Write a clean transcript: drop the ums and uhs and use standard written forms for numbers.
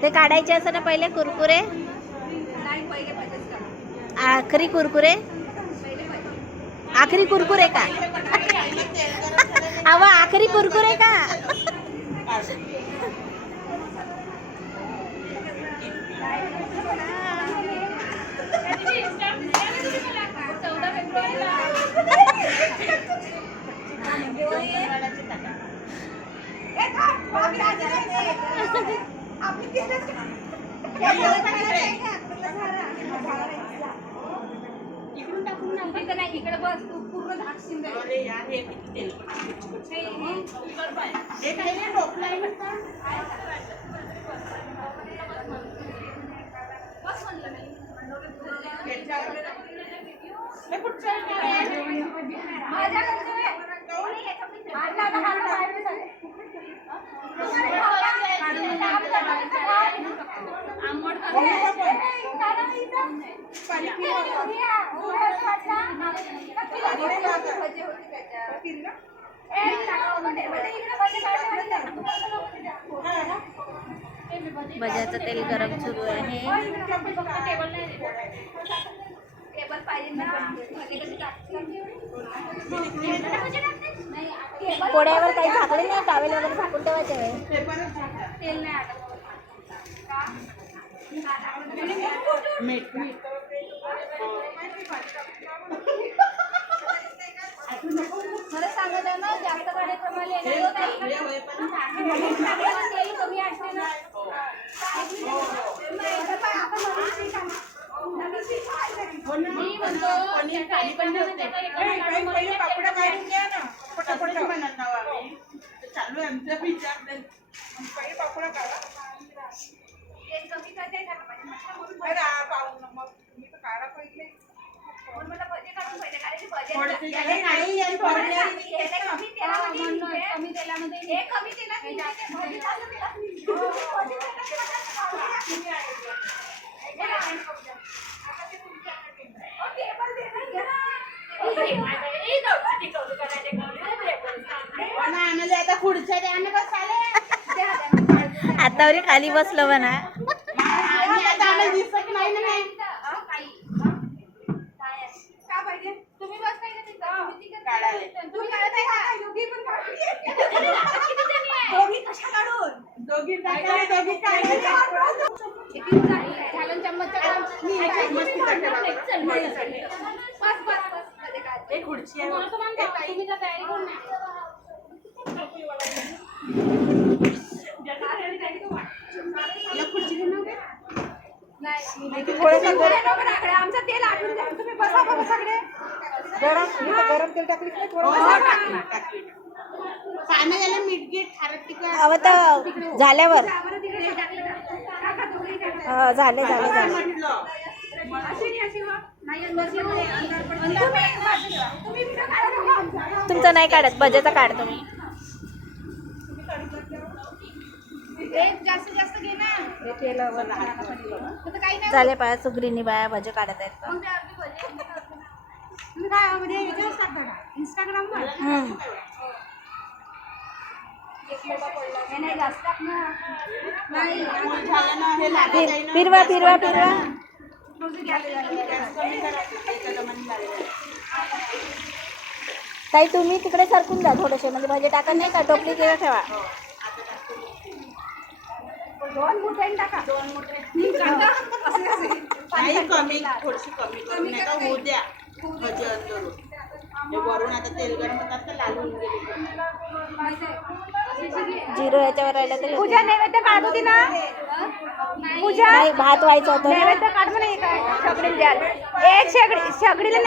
ते काढायचे असं ना पहिले कुरकुरे, आखरी कुरकुरे, आखरी कुरकुरे का अवा आखरी कुरकुरे का इकडून टाकून नाही इकडे बस तू पूर्ण धाकशील अरे यार हे किती तेल हे काही नाही टोपला आहे बस म्हणलं नाही हे कुठचं माझ्याकडे भज्याचं तेल गरम सुरू आहे. पोळ्यावर काही झाकले नाही, टावेल वगैरे झाकून ठेवायचे. तेल नाही मीठ खरं सांगत आहे ना, जास्त कार्यक्रमाला तेल कमी असते ना. मी म्हणतो चालू आहे आमच्या विचार पहिले पापडा काढा तेल कमी करते मग मी तर काढा पहिले मला भजे काढून पहिले काढायचे कमी तेलामध्ये हे कमी तेलात आता खुर्च्या द्या आतावरी खाली बसलो म्हणा. आता आम्हाला दिसत नाही ना का पाहिजे तुम्ही बस पाहिजे तुम्ही काढत आहे का दोघी पण दोघी कशा काढून दोघी झालं चम्मच एक खुर्ची आहे तुम्ही तर तयारी करून आमचं तेल आटून द्या तुम्ही बसा बघा सगळे गरम तेल टाकली पाण्याला मीठ घे खारट तिखट हवं तर झाल्यावर झाले. तुमचं नाही काढत, भज्याचा काढ तुम्ही. जास्त घे ना झाले पाया सुगरीनी बाया भजे काढत आहेत. इंस्टाग्रामवर फिरवा ताई तुम्ही तिकडे सरकून जा थोडेसे, म्हणजे भजे टाका नाही का, टोपली किंवा ठेवा. 2 मुठे टाका 2 मुठे कमी थोडीशी कमी करून नाही का होऊ द्या भजी अंदरून हे वरून आता तेल गरम होतात तर लाल होऊन गेले. जिरो याच्यावर राहिलं तरी पूजा नैवेद्य काढ होती ना पूजा नाही, भात व्हायचं होतं. नैवेद्य काढ म्हणे सगळी द्याल एक शेगडीला